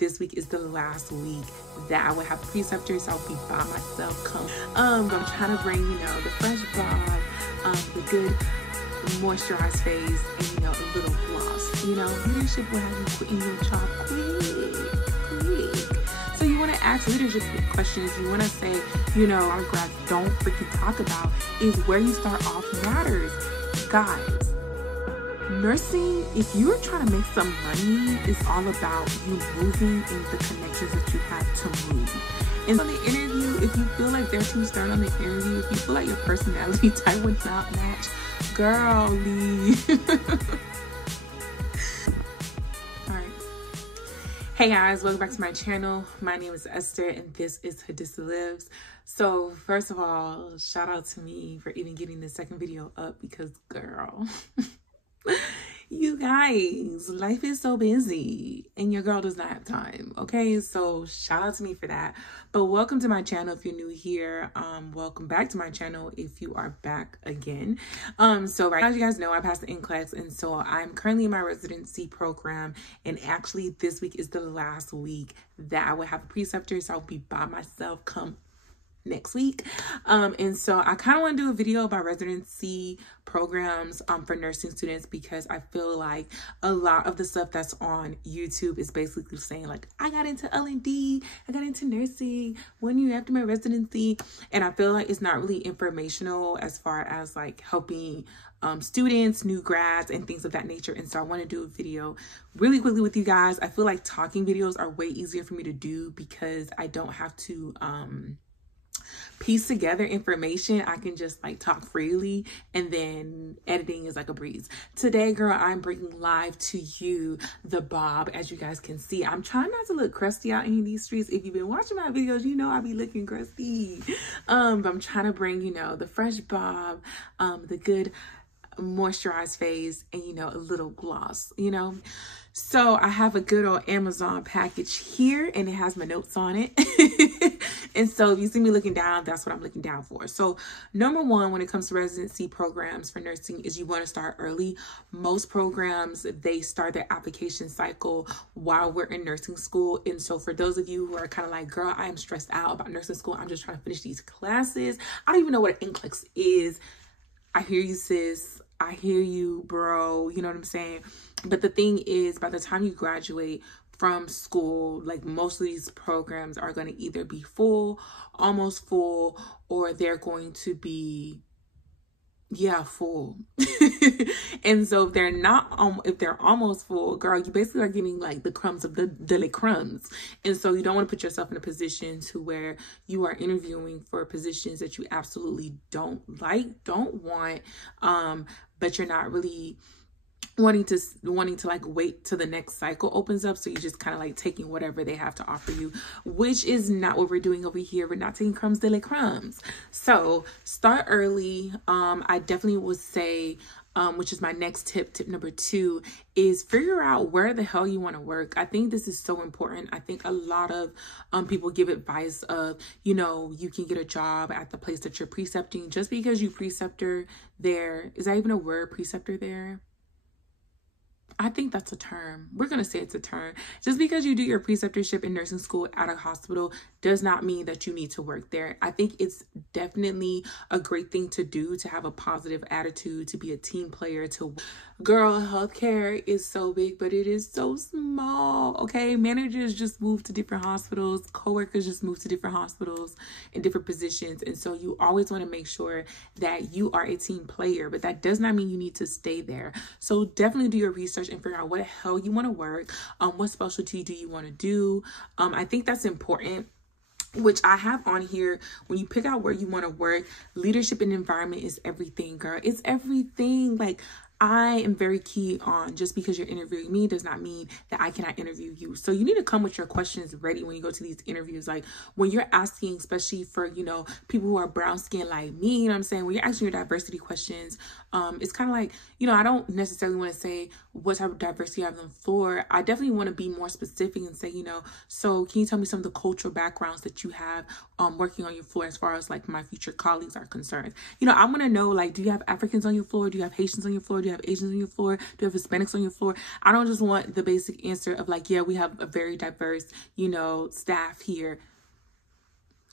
this week is the last week that I will have preceptors. I'll be by myself. I'm trying to bring, the fresh bob, the good moisturized face, and, a little gloss. Leadership will have you quitting your job quick. So you want to ask leadership questions. You want to say, our grads don't freaking talk about is where you start off matters. Guys, nursing, if you're trying to make some money, it's all about you moving and the connections that you have to move. And on the interview, if you feel like they're too stern on the interview, if you feel like your personality type would not match, girl, leave. All right. Hey guys, welcome back to my channel. My name is Esther and this is Hadissa Lives. So first of all, shout out to me for even getting the second video up because girl, you guys, life is so busy and your girl does not have time. Okay, so shout out to me for that. But welcome to my channel if you're new here. Welcome back to my channel if you are back again. So right now, as you guys know, I passed the NCLEX, and so I'm currently in my residency program, and actually this week is the last week that I will have a preceptor, so I'll be by myself come next week. And so I kind of want to do a video about residency programs for nursing students, because I feel like a lot of the stuff that's on YouTube is basically saying like, I got into L&D, I got into nursing 1 year after my residency, and I feel like it's not really informational as far as like helping students, new grads, and things of that nature. And so I want to do a video really quickly with you guys. I feel like talking videos are way easier for me to do because I don't have to piece together information. I can just like talk freely, and then editing is like a breeze. Today, girl, I'm bringing live to you the bob. As you guys can see, I'm trying not to look crusty out in these streets. If you've been watching my videos, you know I be looking crusty. But I'm trying to bring, the fresh bob, the good moisturized face, and a little gloss. So I have a good old Amazon package here, and it has my notes on it. And so if you see me looking down, that's what I'm looking down for. So number one, when it comes to residency programs for nursing, is you want to start early. Most programs, they start their application cycle while we're in nursing school. And so for those of you who are kind of like, girl, I am stressed out about nursing school, I'm just trying to finish these classes, I don't even know what an NCLEX is. I hear you, sis. I hear you, bro. You know what I'm saying? But the thing is, by the time you graduate from school, like most of these programs are going to either be full, almost full, or they're going to be, full. And so if they're not, if they're almost full, girl, you basically are getting like the crumbs of the daily crumbs. And so you don't want to put yourself in a position to where you are interviewing for positions that you absolutely don't like, don't want, but you're not really wanting to like wait till the next cycle opens up. So you're just kind of like taking whatever they have to offer you, which is not what we're doing over here. We're not taking crumbs daily crumbs. So start early. I definitely would say, which is my next tip number 2, is figure out where the hell you want to work. I think this is so important. I think a lot of people give advice of, you can get a job at the place that you're precepting just because you preceptor there. Is that even a word, preceptor there? I think that's a term. We're going to say it's a term. Just because you do your preceptorship in nursing school at a hospital does not mean that you need to work there. I think it's definitely a great thing to do, to have a positive attitude, to be a team player, to girl, healthcare is so big, but it is so small. Okay. Managers just move to different hospitals. Coworkers just move to different hospitals in different positions. And so you always want to make sure that you are a team player, but that does not mean you need to stay there. So definitely do your research and figure out what the hell you want to work. What specialty do you want to do? I think that's important, which I have on here. When you pick out where you want to work, leadership and environment is everything, girl. It's everything. Like, I am very key on, just because you're interviewing me does not mean that I cannot interview you. So you need to come with your questions ready when you go to these interviews. Like when you're asking, especially for, people who are brown skin like me, you know what I'm saying? When you're asking your diversity questions, it's kind of like, I don't necessarily want to say what type of diversity you have on the floor. I definitely want to be more specific and say, so can you tell me some of the cultural backgrounds that you have working on your floor as far as like my future colleagues are concerned? I want to know, like, do you have Africans on your floor? Do you have Haitians on your floor? Do you you have Asians on your floor? Do you have Hispanics on your floor? I don't just want the basic answer of like, yeah, we have a very diverse, staff here.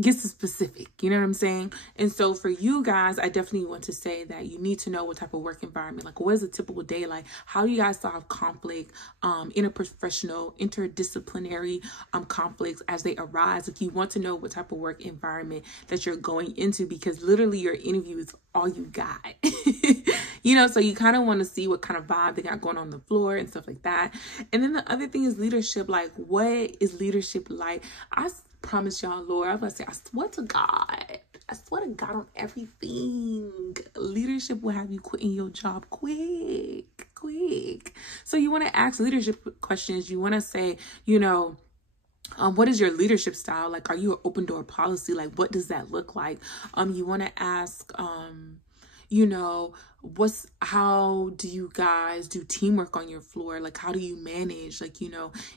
Get specific, you know what I'm saying? And so for you guys, I definitely want to say that you need to know what type of work environment, like what is a typical day like? How do you guys solve conflict, interprofessional, interdisciplinary conflicts as they arise? If you want to know what type of work environment that you're going into, because literally your interview is all you got. So you kind of want to see what kind of vibe they got going on the floor and stuff like that. And then the other thing is leadership. Like, what is leadership like? I promise y'all, Lord, I'm going to say, I swear to God on everything. Leadership will have you quitting your job quick. So you want to ask leadership questions. You want to say, what is your leadership style? Like, are you an open door policy? Like, what does that look like? You want to ask, how do you guys do teamwork on your floor? Like, how do you manage? Like,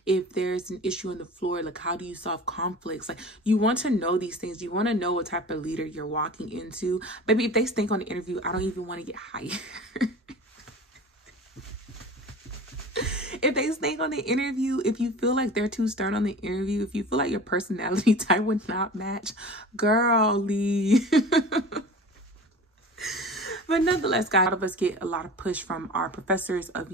if there's an issue on the floor, like, how do you solve conflicts? Like, you want to know these things. You want to know what type of leader you're walking into. Maybe if they stink on the interview, I don't even want to get hired. If they stink on the interview, if you feel like they're too stern on the interview, if you feel like your personality type would not match, girl, leave. But nonetheless, guys, a lot of us get a lot of push from our professors of,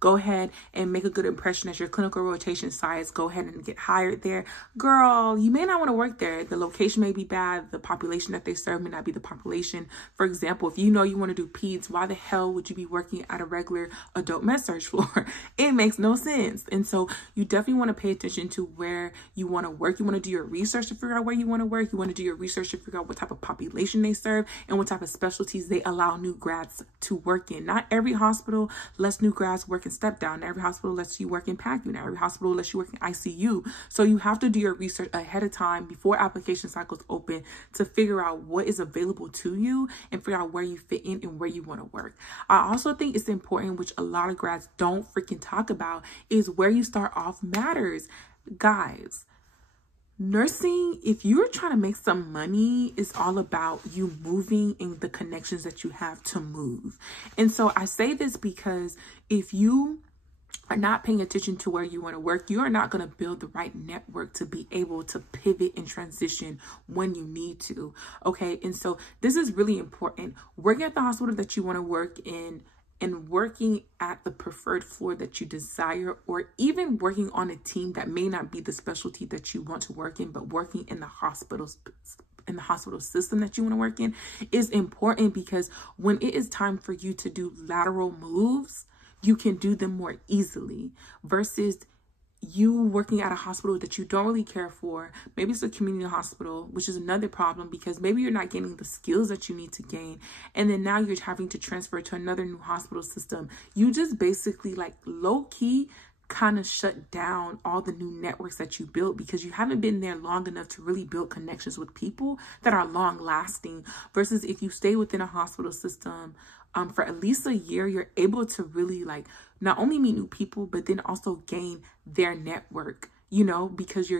go ahead and make a good impression as your clinical rotation sites. Go ahead and get hired there. Girl, you may not want to work there. The location may be bad. The population that they serve may not be the population. For example, if you want to do peds, why the hell would you be working at a regular adult med surg floor? It makes no sense. And so you definitely want to pay attention to where you want to work. You want to do your research to figure out where you want to work. You want to do your research to figure out what type of population they serve and what type of specialties they allow new grads to work in. Not every hospital lets new grads work in step down. Not every hospital lets you work in PACU. Not every hospital lets you work in ICU. So you have to do your research ahead of time before application cycles open to figure out what is available to you and figure out where you fit in and where you want to work. I also think it's important, which a lot of grads don't freaking talk about, is where you start off matters. Guys, nursing, if you're trying to make some money, is all about you moving and the connections that you have to move. And so I say this because if you are not paying attention to where you want to work, you are not going to build the right network to be able to pivot and transition when you need to. Okay. And so this is really important. Working at the hospital that you want to work in, and working at the preferred floor that you desire, or even working on a team that may not be the specialty that you want to work in, but working in the hospital system that you want to work in, is important, because when it is time for you to do lateral moves, you can do them more easily versus you working at a hospital that you don't really care for. Maybe it's a community hospital, which is another problem, because maybe you're not getting the skills that you need to gain. And then now you're having to transfer to another new hospital system. You just basically like low key kind of shut down all the new networks that you built, because you haven't been there long enough to really build connections with people that are long lasting. Versus if you stay within a hospital system for at least a year, you're able to really like not only meet new people, but then also gain their network, because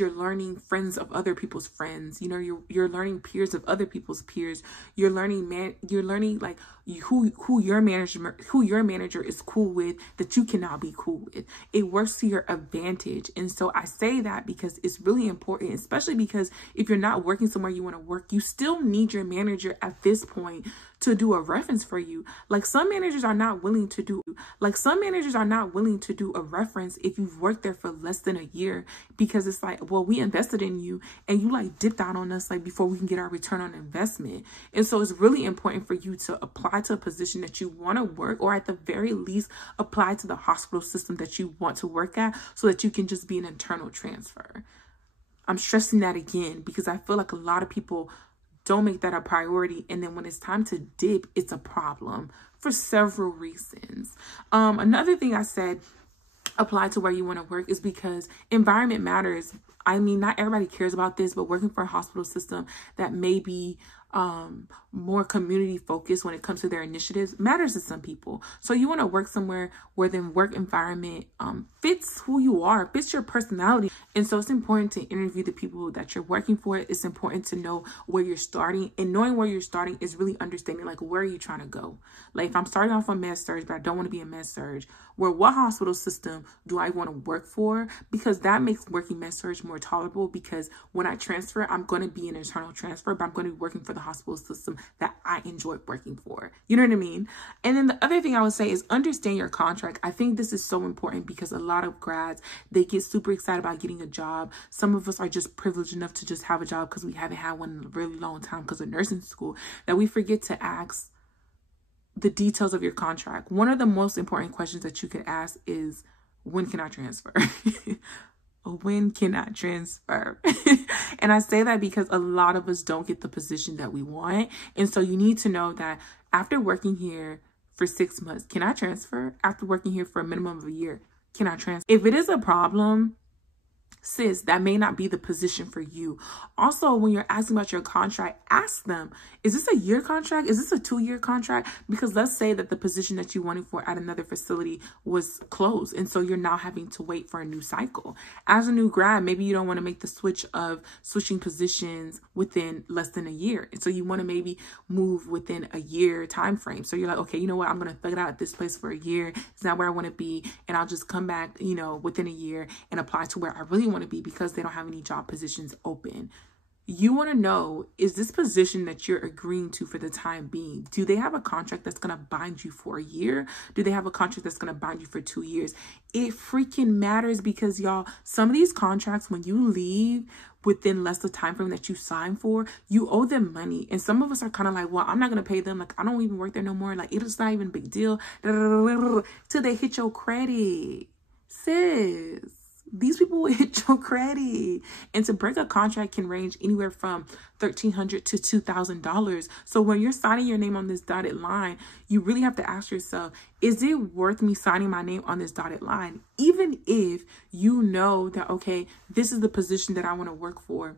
you're learning friends of other people's friends, you're learning peers of other people's peers. You're learning like who your manager is cool with that you cannot be cool with. It works to your advantage. And so I say that because it's really important, especially because if you're not working somewhere you want to work, you still need your manager at this point to do a reference for you. Like some managers are not willing to do a reference if you've worked there for less than a year, because it's like, well, we invested in you and you like dipped out on us like before we can get our return on investment. And so it's really important for you to apply to a position that you want to work, or at the very least apply to the hospital system that you want to work at, so that you can just be an internal transfer. I'm stressing that again because I feel like a lot of people don't make that a priority. And then when it's time to dip, it's a problem for several reasons. Another thing I said, apply to where you want to work, is because environment matters. I mean, not everybody cares about this, but working for a hospital system that may be more community focused when it comes to their initiatives matters to some people. So you want to work somewhere where the work environment fits who you are, fits your personality. And so it's important to interview the people that you're working for. It's important to know where you're starting, and knowing where you're starting is really understanding, like, where are you trying to go? Like, if I'm starting off on med-surg, but I don't want to be in med-surg, what hospital system do I want to work for? Because that makes working med-surg more tolerable, because when I transfer, I'm going to be an internal transfer, but I'm going to be working for the hospital system that I enjoy working for. You know what I mean? And then the other thing I would say is understand your contract. I think this is so important because a lot of grads, they get super excited about getting a job. Some of us are just privileged enough to just have a job because we haven't had one in a really long time because of nursing school, that we forget to ask the details of your contract. One of the most important questions that you could ask is, when can I transfer? When can I transfer? And I say that because a lot of us don't get the position that we want. And so you need to know that after working here for 6 months, can I transfer? After working here for a minimum of a year, can I transfer? If it is a problem, sis, that may not be the position for you. Also, when you're asking about your contract, ask them, is this a year contract? Is this a 2-year contract? Because let's say that the position that you wanted for at another facility was closed, and so you're now having to wait for a new cycle. As a new grad, maybe you don't want to make the switch of switching positions within less than a year. And so you want to maybe move within a year time frame. So you're like, okay, you know what? I'm going to thug it out at this place for a year. It's not where I want to be. And I'll just come back, you know, within a year and apply to where I really want to be, because they don't have any job positions open. You want to know, is this position that you're agreeing to for the time being, do they have a contract that's going to bind you for a year? Do they have a contract that's going to bind you for 2 years? It freaking matters, because y'all, some of these contracts, when you leave within less the time frame that you signed for, you owe them money. And some of us are kind of like, well, I'm not going to pay them. Like, I don't even work there no more. Like, it's not even a big deal. Till they hit your credit. Sis, these people will hit your credit. And to break a contract can range anywhere from $1,300 to $2,000. So when you're signing your name on this dotted line, you really have to ask yourself, is it worth me signing my name on this dotted line? Even if you know that, okay, this is the position that I want to work for.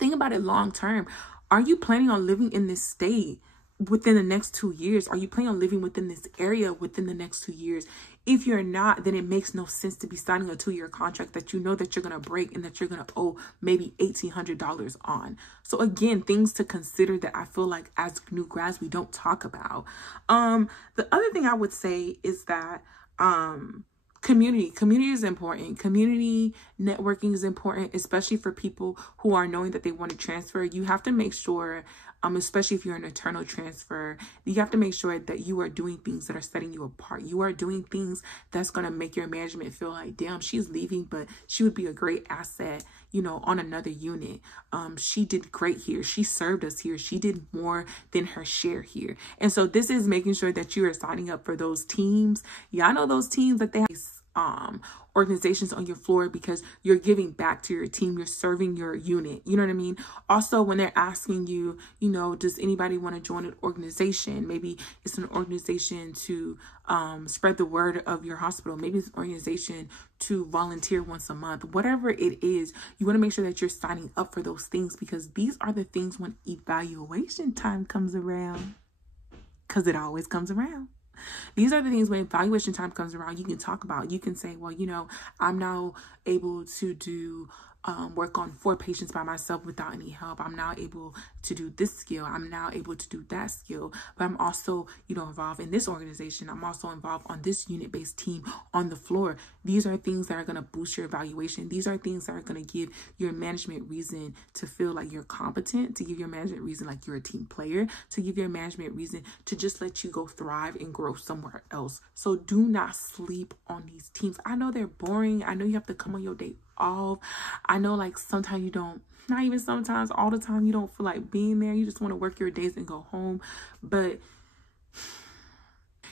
Think about it long term. Are you planning on living in this state within the next 2 years? Are you planning on living within this area within the next 2 years? If you're not, then it makes no sense to be signing a 2-year contract that you know that you're going to break and that you're going to owe maybe $1,800 on. So again, things to consider that I feel like as new grads, we don't talk about. The other thing I would say is that community is important. Community networking is important, especially for people who are knowing that they want to transfer. You have to make sure, especially if you're an internal transfer, you have to make sure that you are doing things that are setting you apart. You are doing things that's going to make your management feel like, damn, she's leaving, but she would be a great asset, you know, on another unit. She did great here. She served us here. She did more than her share here. And so this is making sure that you are signing up for those teams. Y'all know those teams that they have organizations on your floor, because you're giving back to your team. You're serving your unit. You know what I mean? Also, when they're asking you, you know, does anybody want to join an organization? Maybe it's an organization to spread the word of your hospital. Maybe it's an organization to volunteer once a month. Whatever it is, you want to make sure that you're signing up for those things, because these are the things when evaluation time comes around, because it always comes around. These are the things when evaluation time comes around, you can talk about. You can say, well, you know, I'm now able to do work on 4 patients by myself without any help. I'm now able to do this skill. I'm now able to do that skill. But I'm also, you know, involved in this organization. I'm also involved on this unit-based team on the floor. These are things that are going to boost your evaluation. These are things that are going to give your management reason to feel like you're competent, to give your management reason like you're a team player, to give your management reason to just let you go thrive and grow somewhere else. So do not sleep on these teams. I know they're boring. I know you have to come on your day off. I know, like, sometimes you don't, not even sometimes, all the time, you don't feel like being there. You just want to work your days and go home.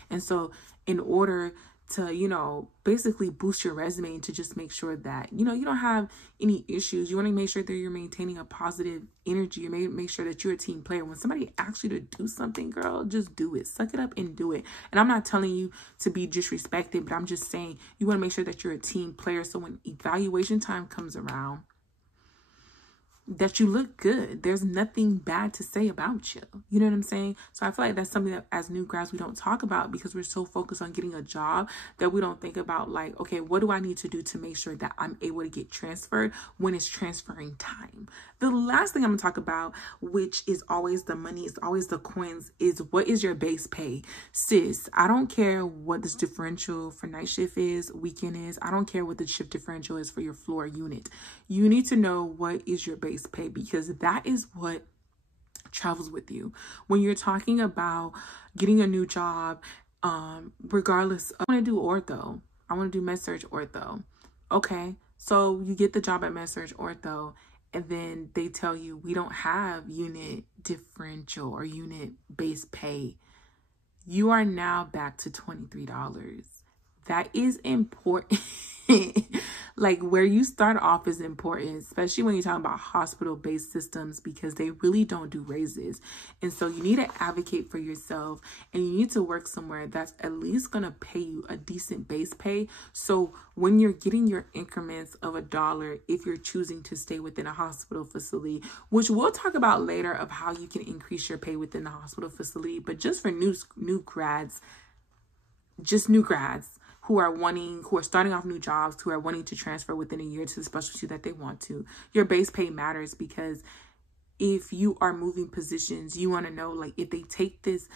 And so in order to, you know, basically boost your resume and to just make sure that, you know, you don't have any issues, you want to make sure that you're maintaining a positive energy. You may make sure that you're a team player. When somebody asks you to do something, girl, just do it. Suck it up and do it. And I'm not telling you to be disrespected, but I'm just saying you want to make sure that you're a team player. So when evaluation time comes around, that you look good. There's nothing bad to say about you. You know what I'm saying? So I feel like that's something that as new grads we don't talk about because we're so focused on getting a job that we don't think about like, okay, what do I need to do to make sure that I'm able to get transferred when it's transferring time? The last thing I'm gonna talk about, which is always the money, it's always the coins, is what is your base pay? Sis, I don't care what this differential for night shift is, weekend is. I don't care what the shift differential is for your floor unit. You need to know what is your base pay because that is what travels with you. When you're talking about getting a new job, regardless, I want to do ortho. I want to do med-surg ortho. Okay, so you get the job at med-surg ortho, and then they tell you we don't have unit differential or unit base pay. You are now back to $23. That is important. Like where you start off is important, especially when you're talking about hospital-based systems because they really don't do raises. And so you need to advocate for yourself and you need to work somewhere that's at least going to pay you a decent base pay. So when you're getting your increments of $1, if you're choosing to stay within a hospital facility, which we'll talk about later of how you can increase your pay within the hospital facility, but just for new grads, who are starting off new jobs, who are wanting to transfer within a year to the specialty that they want to, your base pay matters because if you are moving positions, you want to know, like, if they take this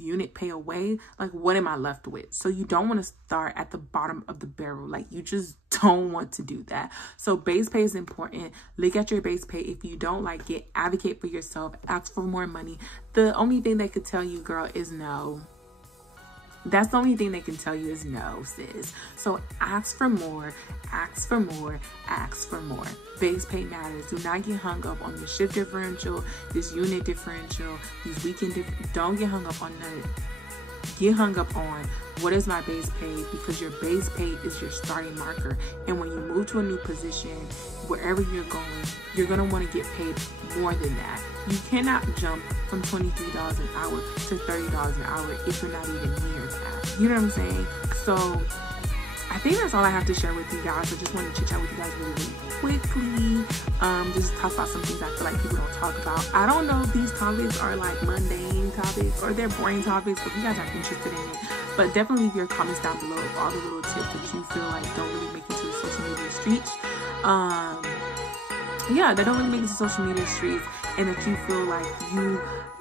unit pay away, like, what am I left with? So you don't want to start at the bottom of the barrel. Like, you just don't want to do that. So base pay is important. Look at your base pay. If you don't like it, advocate for yourself, ask for more money. The only thing they could tell you, girl, is no. That's the only thing they can tell you is no, sis. So ask for more, ask for more, ask for more. Base pay matters. Do not get hung up on the shift differential, this unit differential, these weekend don't get hung up on none. Get hung up on what is my base pay, because your base pay is your starting marker. And when you move to a new position, wherever you're going, you're going to want to get paid more than that. You cannot jump from $23 an hour to $30 an hour if you're not even near that. You know what I'm saying? So I think that's all I have to share with you guys. I just wanted to chit chat with you guys really, really quickly. Just talk about some things I feel like people don't talk about. I don't know if these topics are like mundane topics or they're boring topics, but if you guys are interested in it. But definitely leave your comments down below of all the little tips that you feel like don't really make it to the social media streets. Yeah, that don't really make it to social media streets, and that you feel like you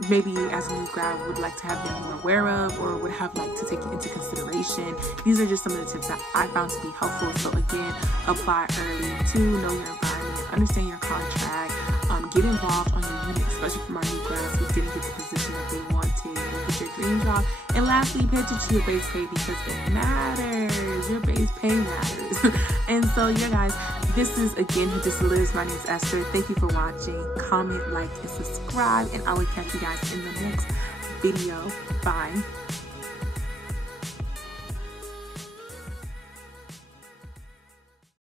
maybe as a new grad would like to have been more aware of or would have like to take it into consideration. These are just some of the tips that I found to be helpful. So again, apply early to know your environment, understand your contract, get involved on your unit, especially for my new grads who didn't get the position that they wanted, get your dream job. And lastly, pay attention to your base pay because it matters. Your base pay matters. And so yeah, guys, this is again Hadissa Lives. My name is Esther. Thank you for watching. Comment, like, and subscribe, and I will catch you guys in the next video. Bye.